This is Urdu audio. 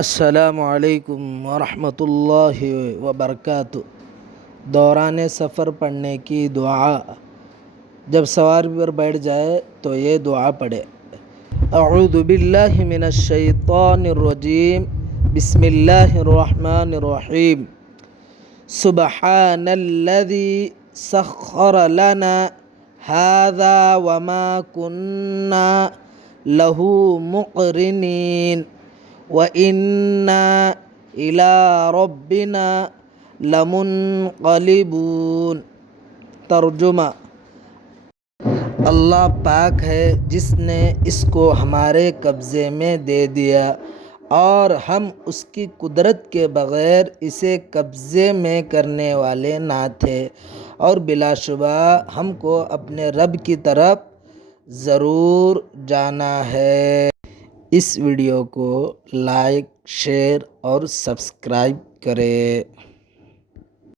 السلام علیکم ورحمۃ اللہ وبرکاتہ۔ دوران سفر پڑھنے کی دعا۔ جب سواری پر بیٹھ جائے تو یہ دعا پڑھے۔ اعوذ باللہ من الشیطان الرجیم، بسم اللہ الرحمن الرحیم۔ سبحان الذی سخر لنا ھذا وما کنا لہ مقرنین وَإِنَّا إِلَىٰ رَبِّنَا لَمُنْقَلِبُونَ۔ ترجمہ: اللہ پاک ہے جس نے اس کو ہمارے قبضے میں دے دیا اور ہم اس کی قدرت کے بغیر اسے قبضے میں کرنے والے نہ تھے، اور بلا شبہ ہم کو اپنے رب کی طرف ضرور جانا ہے۔ اس ویڈیو کو لائک، شیئر اور سبسکرائب کریں۔